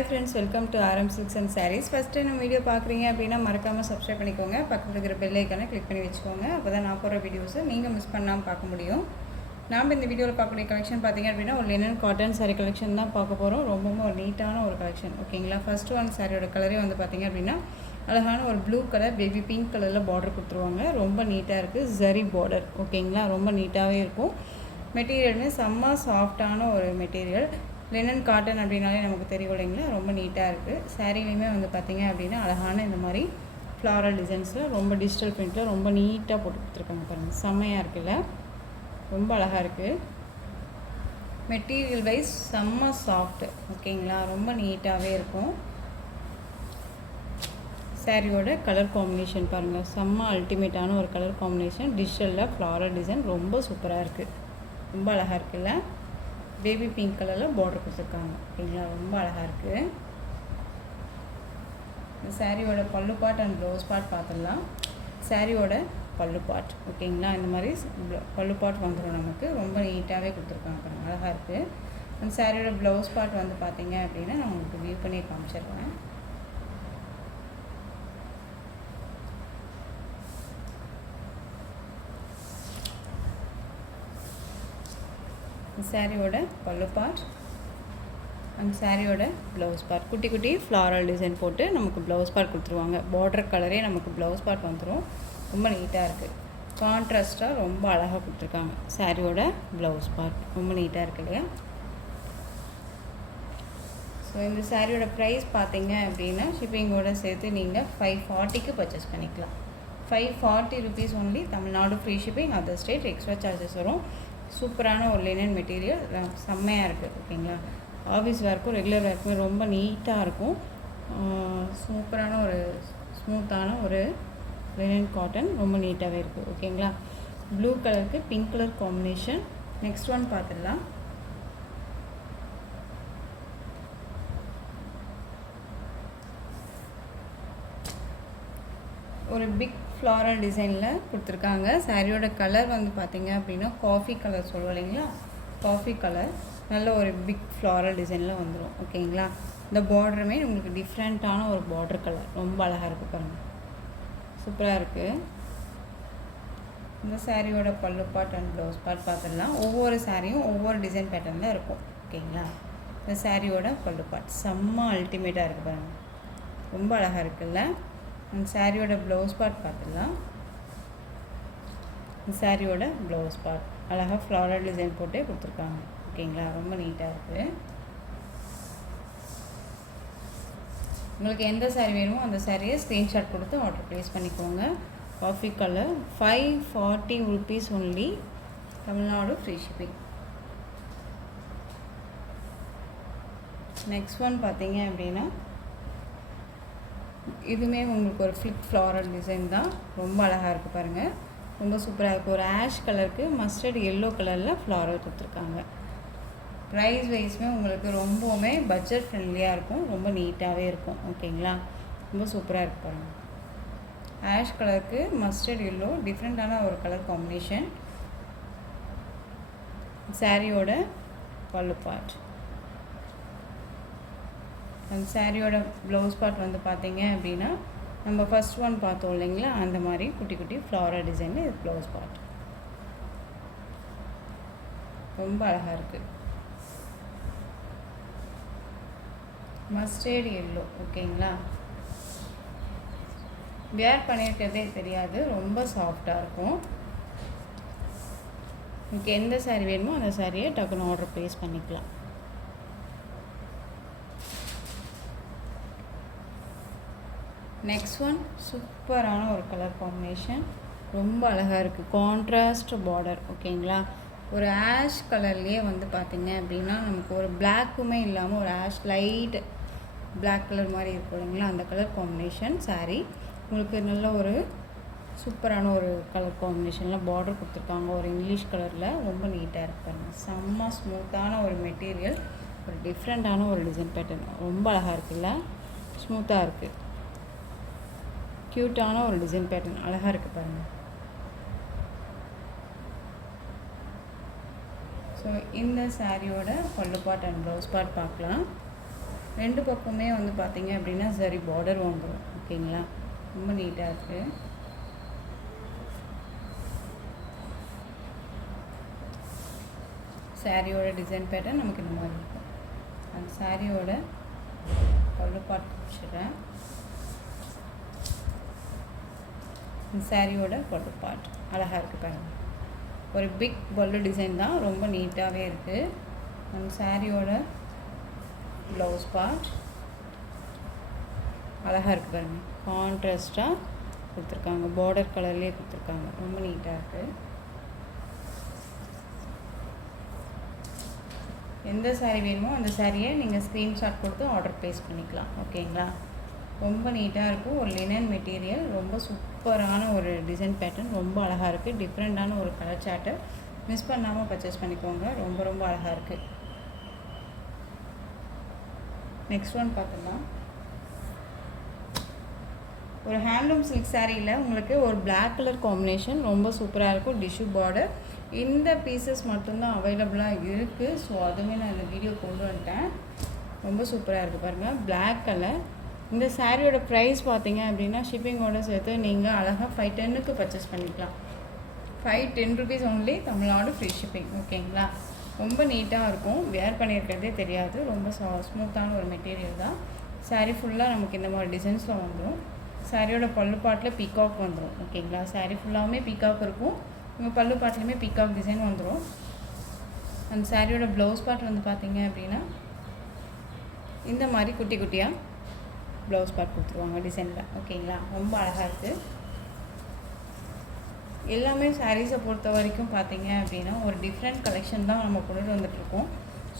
Hi friends, welcome to RM Silks and Sarees. First time நம்ம video பார்க்குறீங்க அப்படின்னா மறக்காமல் சப்ஸ்கிரைப் பண்ணிக்கோங்க. பக்கத்தில் இருக்கிற பெல் ஐக்கானை கிளிக் பண்ணி வச்சுக்கோங்க. அப்போ தான் நான் போகிற வீடியோஸை நீங்கள் மிஸ் பண்ணாமல் பார்க்க முடியும். நாம் இந்த வீடியோவில் பார்க்கக்கூடிய கலெக்ஷன் பார்த்தீங்க அப்படின்னா ஒரு லினன் காட்டன் சாரீ கலெக்ஷன் தான் பார்க்க போகிறோம். ரொம்பவும் ஒரு நீட்டான ஒரு கலெக்ஷன். ஓகேங்களா? ஃபஸ்ட்டு ஒன் சாரியோட கலரே வந்து பார்த்தீங்க அப்படின்னா அழகான ஒரு ப்ளூ கலர் பேபி பிங்க் கலரில் பார்டர் கொடுத்துருவாங்க. ரொம்ப நீட்டாக இருக்குது. ஜரி பார்டர். ஓகேங்களா? ரொம்ப நீட்டாகவே இருக்கும். மெட்டீரியலுமே செம்ம சாஃப்டான ஒரு மெட்டீரியல். லினன் காட்டன் அப்படின்னாலே நமக்கு தெரியும் இல்லைங்களா? ரொம்ப நீட்டாக இருக்குது. சாரீலையுமே வந்து பார்த்திங்க அப்படின்னா அழகான இந்த மாதிரி ஃப்ளாரல் டிசைன்ஸில் ரொம்ப டிஜிட்டல் பிரிண்ட்டில் ரொம்ப நீட்டாக போட்டு கொடுத்துருக்காங்க பாருங்கள். செம்மையாக இருக்குல்ல? ரொம்ப அழகாக இருக்குது. மெட்டீரியல் வைஸ் செம்ம சாஃப்ட்டு. ஓகேங்களா? ரொம்ப நீட்டாகவே இருக்கும். சாரியோட கலர் காம்பினேஷன் பாருங்கள். செம்ம அல்டிமேட்டான ஒரு கலர் காம்பினேஷன். டிஜிட்டலில் ஃப்ளாரல் டிசைன் ரொம்ப சூப்பராக இருக்குது. ரொம்ப அழகாக இருக்குல்ல? பேபி பிங்க் கலரில் பார்டர் கொடுத்துருக்காங்க. ஓகேங்களா? ரொம்ப அழகாக இருக்குது. இந்த சாரியோட பல்லு பார்ட் அண்ட் ப்ளவுஸ் பார்ட் பார்த்துடலாம். சாரியோட பல்லு பார்ட். ஓகேங்களா? இந்த மாதிரி பல்லு பார்ட் வந்துடும் நமக்கு. ரொம்ப நீட்டாகவே கொடுத்துருக்காங்க பாருங்கள். அழகாக இருக்குது. அந்த சாரியோட ப்ளவுஸ் பார்ட் வந்து பார்த்தீங்க அப்படின்னா நான் உங்களுக்கு வியூ பண்ணி காமிச்சிடுறேன். சாரியோட பல்லு பார்ட் அந்த சாரியோட ப்ளவுஸ் பார்ட் குட்டி குட்டி ஃப்ளாரல் டிசைன் போட்டு நமக்கு ப்ளவுஸ் பார்ட் கொடுத்துருவாங்க. பார்டர் கலரே நமக்கு ப்ளவுஸ் பார்ட் வந்துடும். ரொம்ப நீட்டாக இருக்குது. கான்ட்ராஸ்ட்டாக ரொம்ப அழகாக கொடுத்துருக்காங்க. சாரியோட ப்ளவுஸ் பார்ட் ரொம்ப நீட்டாக இருக்குது இல்லையா? ஸோ இந்த சாரியோட ப்ரைஸ் பார்த்தீங்க அப்படின்னா ஷிப்பிங்கோடு சேர்த்து நீங்கள் 540க்கு பர்ச்சேஸ் பண்ணிக்கலாம். 540 rupees only. Tamil Nadu free shipping. Other state extra charges வரும். சூப்பரான ஒரு லினன் மெட்டீரியல். செம்மையாக இருக்குது. ஓகேங்களா? ஆஃபீஸ் வேர்க்கும் ரெகுலர் வேர்க்குமே ரொம்ப நீட்டாக இருக்கும். சூப்பரான ஒரு ஸ்மூத்தான ஒரு லினன் காட்டன். ரொம்ப நீட்டாகவே இருக்குது. ஓகேங்களா? ப்ளூ கலருக்கு pink colour combination. Next one பார்த்துடலாம். ஒரு பிக் ஃப்ளாரல் டிசைனில் கொடுத்துருக்காங்க. சாரியோட கலர் வந்து பார்த்திங்க அப்படின்னா காஃபி கலர் சொல்லுவோம் இல்லைங்களா? Coffee colour. நல்ல ஒரு பிக் ஃப்ளாரல் டிசைனில் வந்துடும். ஓகேங்களா? இந்த பார்டருமே உங்களுக்கு டிஃப்ரெண்ட்டான ஒரு பார்டர் கலர். ரொம்ப அழகாக இருக்குது பாருங்கள். சூப்பராக இருக்குது. இந்த சாரியோட பல்லு பார்ட் அண்ட் ப்ளவுஸ் பார்ட் பார்த்துடலாம். ஒவ்வொரு சாரியும் ஒவ்வொரு டிசைன் பேட்டர்னில் இருக்கும். ஓகேங்களா? இந்த சாரியோட பல்லு பார்ட் செம்ம அல்டிமேட்டாக இருக்குது பாருங்கள். ரொம்ப அழகாக இருக்குல்ல? அந்த சாரியோட ப்ளவுஸ் பார்ட் பார்த்துடலாம். இந்த சாரியோட ப்ளவுஸ் பார்ட் அழகாக ஃப்ளாரல் டிசைன் போட்டே கொடுத்துருக்காங்க. ஓகேங்களா? ரொம்ப நீட்டாக இருக்குது. உங்களுக்கு எந்த சாரீ வேணுமோ அந்த சாரியை ஸ்க்ரீன்ஷாட் கொடுத்து ஆர்டர் ப்ளேஸ் பண்ணிக்கோங்க. Coffee colour. 540 rupees only. Tamil Nadu free shipping. Next one பார்த்தீங்க அப்படின்னா இதுவுமே உங்களுக்கு ஒரு ஃப்ளிக் ஃப்ளாரல் டிசைன் தான். ரொம்ப அழகாக இருக்குது பாருங்கள். ரொம்ப சூப்பராக இருக்குது. ஒரு ஆஷ் கலருக்கு மஸ்டர்ட் எல்லோ கலரில் ஃப்ளாரல் கொடுத்துருக்காங்க. ப்ரைஸ் வைஸ்மே உங்களுக்கு ரொம்பவுமே பட்ஜெட் ஃப்ரெண்ட்லியாக இருக்கும். ரொம்ப நீட்டாகவே இருக்கும். ஓகேங்களா? ரொம்ப சூப்பராக இருக்குது பாருங்கள். ஆஷ் கலருக்கு மஸ்டர்ட் எல்லோ டிஃப்ரெண்ட்டான ஒரு கலர் காம்பினேஷன். சாரியோட பல்லு பார்ட். அந்த சாரியோட ப்ளவுஸ் பார்ட் வந்து பார்த்தீங்க அப்படின்னா நம்ம ஃபஸ்ட் ஒன் பார்த்தோம் இல்லைங்களா? அந்த மாதிரி குட்டி குட்டி ஃப்ளாரல் டிசைன் இது ப்ளவுஸ் பார்ட். ரொம்ப அழகாக இருக்குது. Mustard yellow. ஓகேங்களா? வேர் பண்ணியிருக்கிறதே தெரியாது. ரொம்ப சாஃப்டாக இருக்கும். உங்களுக்கு எந்த சாரீ வேணுமோ அந்த சாரியை டக்குன்னு ஆர்டர் ப்ளேஸ் பண்ணிக்கலாம். நெக்ஸ்ட் ஒன் சூப்பரான ஒரு கலர் காம்பினேஷன். ரொம்ப அழகாக இருக்குது. Contrast border. ஓகேங்களா? ஒரு ஆஷ் கலர்லேயே வந்து பார்த்திங்க அப்படின்னா நமக்கு ஒரு பிளாக்குமே இல்லாமல் ஒரு ஆஷ் லைட் பிளாக் கலர் மாதிரி இருக்கும் இல்லைங்களா? அந்த கலர் காம்பினேஷன் சாரீ. உங்களுக்கு நல்ல ஒரு சூப்பரான ஒரு கலர் காம்பினேஷனில் பார்டர் கொடுத்துருக்காங்க. ஒரு இங்கிலீஷ் கலரில். ரொம்ப நீட்டாக இருப்பாங்க. செம்ம ஸ்மூத்தான ஒரு மெட்டீரியல். ஒரு டிஃப்ரெண்ட்டான ஒரு டிசைன் பேட்டர்ன். ரொம்ப அழகாக இருக்குல்ல? ஸ்மூத்தாக இருக்குது. க்யூட்டான ஒரு டிசைன் பேட்டர்ன். அழகாக இருக்குது பாருங்கள். ஸோ இந்த சாரியோட பல்லு பார்ட் அண்ட் ப்ளவுஸ் பார்ட் பார்க்கலாம். ரெண்டு பக்கமே வந்து பார்த்திங்க அப்படின்னா சரி பார்டர் வந்துடும். ஓகேங்களா, ரொம்ப நீட்டாக இருக்குது. சாரியோட டிசைன் பேட்டர்ன் நமக்கு இந்த மாதிரி இருக்கும். அந்த சாரியோட பல்லு பார்ட் வச்சுடுறேன். இந்த சாரியோட பல்லு பார்ட் அழகாக இருக்குது பாருங்கள். ஒரு பிக் பல்லு டிசைன் தான், ரொம்ப நீட்டாகவே இருக்குது. அந்த சாரியோட ப்ளவுஸ் பார்ட் அழகாக இருக்குது பாருங்கள். கான்ட்ராஸ்ட்டாக கொடுத்துருக்காங்க, பார்டர் கலர்லேயே கொடுத்துருக்காங்க, ரொம்ப நீட்டாக இருக்குது. எந்த சாரீ வேணுமோ அந்த சாரியை நீங்கள் ஸ்க்ரீன்ஷாட் கொடுத்து ஆர்டர் ப்ளேஸ் பண்ணிக்கலாம். ஓகேங்களா, ரொம்ப நீட்டாக இருக்கும். ஒரு லினன் மெட்டீரியல், ரொம்ப சூப்பரான ஒரு டிசைன் பேட்டர்ன், ரொம்ப அழகாக இருக்குது. டிஃப்ரெண்ட்டான ஒரு கலர் சார்ட்டு, மிஸ் பண்ணாமல் பர்ச்சேஸ் பண்ணிக்கோங்க. ரொம்ப ரொம்ப அழகாக இருக்குது. நெக்ஸ்ட் ஒன் பார்த்தோம்னா ஒரு ஹேண்ட்லூம் சில்க் சாரியில் உங்களுக்கு ஒரு பிளாக் கலர் காம்பினேஷன் ரொம்ப சூப்பராக இருக்கும். டிஷ்யூ பார்டர், இந்த பீசஸ் மட்டும்தான் அவைலபிளாக இருக்குது. ஸோ அதுவுமே நான் இந்த வீடியோ கொண்டு வந்துட்டேன். ரொம்ப சூப்பராக இருக்குது பாருங்கள், பிளாக் கலர். இந்த சாரியோட ப்ரைஸ் பார்த்தீங்க அப்படின்னா ஷிப்பிங்கோடு சேர்த்து நீங்கள் அழகாக 510க்கு பர்ச்சேஸ் பண்ணிக்கலாம். 510 rupees only, Tamil Nadu free shipping. ஓகேங்களா, ரொம்ப நீட்டாக இருக்கும். வேர் பண்ணியிருக்கிறதே தெரியாது. ரொம்ப ஸ்மூத்தான ஒரு மெட்டீரியல் தான். சாரீ ஃபுல்லாக நமக்கு இந்த மாதிரி டிசைன்ஸில் வந்துடும். சாரியோட பல்லு பாட்டில் பீகாக் வந்துடும். ஓகேங்களா, சாரீ ஃபுல்லாகவுமே பீகாக் இருக்கும். உங்கள் பல்லு பாட்டிலையுமே பீகாக் டிசைன் வந்துடும். அந்த சாரியோட ப்ளவுஸ் பார்ட் வந்து பார்த்தீங்க அப்படின்னா இந்த மாதிரி குட்டி குட்டியாக ப்ளவுஸ் பார்ட் கொடுத்துருவாங்க டிசைனில். ஓகேங்களா, ரொம்ப அழகாக இருக்குது. எல்லாமே சாரீஸை பொறுத்த வரைக்கும் பார்த்தீங்க அப்படின்னா ஒரு டிஃப்ரெண்ட் கலெக்ஷன் தான் நம்ம கொண்டு வந்துட்டுருக்கோம்.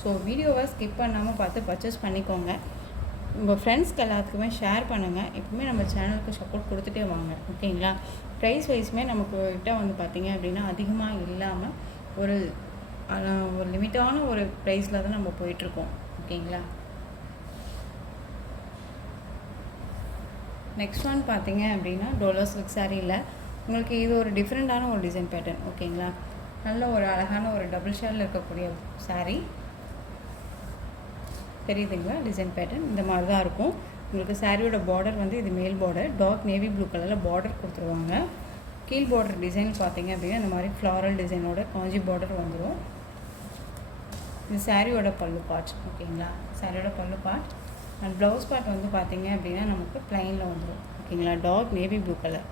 ஸோ வீடியோவை ஸ்கிப் பண்ணாமல் பார்த்து பர்ச்சேஸ் பண்ணிக்கோங்க. உங்கள் ஃப்ரெண்ட்ஸ்க்கு எல்லாத்துக்குமே ஷேர் பண்ணுங்கள். எப்பவுமே நம்ம சேனலுக்கு சப்போர்ட் கொடுத்துட்டே வாங்க. ஓகேங்களா, ப்ரைஸ் வைஸுமே நமக்கு கிட்ட வந்து பார்த்திங்க அப்படின்னா அதிகமாக இல்லாமல் ஒரு லிமிட்டான ஒரு ப்ரைஸில் தான் நம்ம போயிட்டுருக்கோம். ஓகேங்களா, நெக்ஸ்ட் ஒன் பார்த்தீங்க அப்படின்னா டோலோ சில்க் சாரியில் உங்களுக்கு இது ஒரு டிஃப்ரெண்ட்டான ஒரு டிசைன் பேட்டர்ன். ஓகேங்களா, நல்ல ஒரு அழகான ஒரு டபுள் ஷேடில் இருக்கக்கூடிய சாரீ தெரியுதுங்களா. டிசைன் பேட்டர்ன் இந்த மாதிரி தான் இருக்கும். உங்களுக்கு சாரியோட பார்டர் வந்து இது மேல் பார்டர், டார்க் நேவி ப்ளூ கலரில் பார்டர் கொடுத்துருவாங்க. கீழ் பார்டர் டிசைன் பார்த்தீங்க அப்படின்னா இந்த மாதிரி ஃப்ளாரல் டிசைனோட காஞ்சி பார்டர் வந்துடும். இது சாரியோட பல்லு பார்ட். ஓகேங்களா, சாரியோட பல்லு பார்ட். அண்ட் ப்ளவுஸ் பார்ட் வந்து பார்த்தீங்க அப்படின்னா நமக்கு ப்ளைனில் வந்துடும். ஓகேங்களா, டார்க் நேவி ப்ளூ கலர்,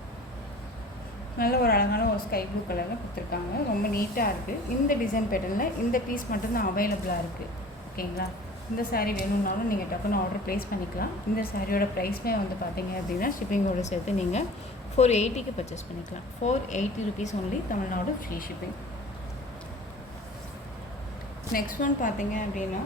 நல்ல ஒரு அழகான ஒரு ஸ்கை ப்ளூ கலரில் கொடுத்துருக்காங்க. ரொம்ப நீட்டாக இருக்குது. இந்த டிசைன் பேட்டர்னில் இந்த பீஸ் மட்டும்தான் அவைலபிளாக இருக்குது. ஓகேங்களா, இந்த சாரீ வேணும்னாலும் நீங்கள் டக்குன்னு ஆர்டர் ப்ளேஸ் பண்ணிக்கலாம். இந்த சாரியோட ப்ரைஸ்மே வந்து பார்த்தீங்க அப்படின்னா ஷிப்பிங்கோடு சேர்த்து நீங்கள் 480க்கு பர்ச்சேஸ் பண்ணிக்கலாம். 480 rupees only, Tamil Nadu free shipping. Next one பார்த்தீங்க அப்படின்னா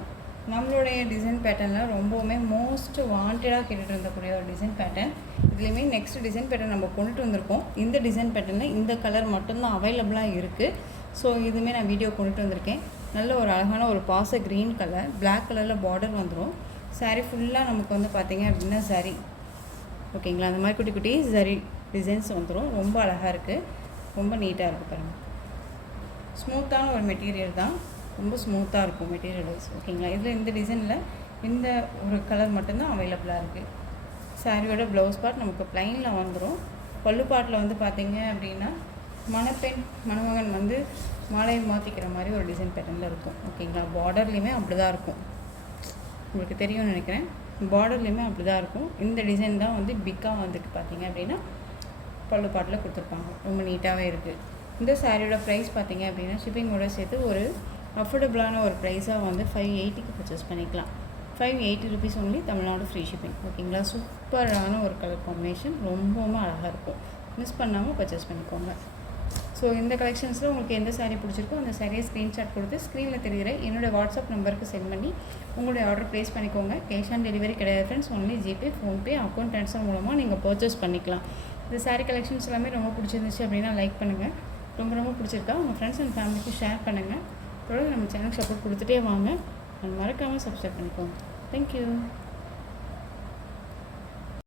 நம்மளுடைய டிசைன் பேட்டர்னில் ரொம்பவுமே மோஸ்ட் வாண்டடாக கேட்டுட்டு இருந்தக்கூடிய ஒரு டிசைன் பேட்டர்ன். இதுலேயுமே நெக்ஸ்ட் டிசைன் பேட்டர்ன் நம்ம கொண்டுட்டு வந்திருக்கோம். இந்த டிசைன் பேட்டர்னில் இந்த கலர் மட்டும்தான் அவைலபிளாக இருக்குது. ஸோ இதுவுமே நான் வீடியோ கொண்டுட்டு வந்திருக்கேன். நல்ல ஒரு அழகான ஒரு பாச க்ரீன் கலர், பிளாக் கலரில் பார்டர் வந்துடும். சாரீ ஃபுல்லாக நமக்கு வந்து பார்த்திங்க அப்படின்னா சரி. ஓகேங்களா, அந்த மாதிரி குட்டி குட்டி சரி டிசைன்ஸ் வந்துடும். ரொம்ப அழகாக இருக்குது, ரொம்ப நீட்டாக இருக்குது பாருங்கள். ஸ்மூத்தான ஒரு மெட்டீரியல் தான், ரொம்ப ஸ்மூத்தாக இருக்கும் மெட்டீரியல் வைஸ். ஓகேங்களா, இதில் இந்த டிசைனில் இந்த ஒரு கலர் மட்டும்தான் அவைலபிளாக இருக்குது. சாரியோட ப்ளவுஸ் பார்ட் நமக்கு ப்ளைனில் வந்துடும். பல்லு பார்ட்டில் வந்து பார்த்திங்க அப்படின்னா மணப்பெண் மணமகன் வந்து மாலையை மாற்றிக்கிற மாதிரி ஒரு டிசைன் பேட்டர்னில் இருக்கும். ஓகேங்களா, பார்டர்லேயுமே அப்படி தான் இருக்கும். உங்களுக்கு தெரியும்னு நினைக்கிறேன். பார்டர்லேயுமே அப்படி தான் இருக்கும். இந்த டிசைன் தான் வந்து பிக்காக வந்துட்டு பார்த்தீங்க அப்படின்னா பல்லு பாட்டில் கொடுத்துருப்பாங்க. ரொம்ப நீட்டாகவே இருக்குது. இந்த சாரியோட ப்ரைஸ் பார்த்தீங்க அப்படின்னா ஷிப்பிங்கோட சேர்த்து ஒரு அஃபோர்டபுளான ஒரு ப்ரைஸாக வந்து 580க்கு பர்ச்சேஸ் பண்ணிக்கலாம். 580 rupees only, Tamil Nadu free shipping. ஓகேங்களா, சூப்பரான ஒரு கலர் காம்பினேஷன், ரொம்பவும் அழகாக இருக்கும். மிஸ் பண்ணாமல் பர்ச்சேஸ் பண்ணிக்கோங்க. ஸோ இந்த கலெக்ஷன்ஸில் உங்களுக்கு எந்த சாரீ பிடிச்சிருக்கோ அந்த சாரியை ஸ்க்ரீன்ஷாட் கொடுத்து ஸ்க்ரீனில் தெரிகிற என்னோடய வாட்ஸ்அப் நம்பருக்கு சென்ட் பண்ணி உங்களுடைய ஆர்டர் ப்ளேஸ் பண்ணிக்கோங்க. கேஷ் ஆன் டெலிவரி கிடையாது friends, only GPay, PhonePe, account transfer மூலமாக நீங்கள் பர்ச்சேஸ் பண்ணிக்கலாம். இந்த சாரீ கலெக்ஷன்ஸ் எல்லாமே ரொம்ப பிடிச்சிருந்துச்சு அப்படின்னா லைக் பண்ணுங்கள். ரொம்ப ரொம்ப பிடிச்சிருக்கா உங்கள் ஃப்ரெண்ட்ஸ் அண்ட் ஃபேமிலிக்கு ஷேர் பண்ணுங்கள். தொடர்ந்து நம்ம சேனலுக்கு சப்போர்ட் கொடுத்துட்டே வாங்க. மறக்காமல் சப்ஸ்கிரைப் பண்ணிக்கோங்க. தேங்க்யூ.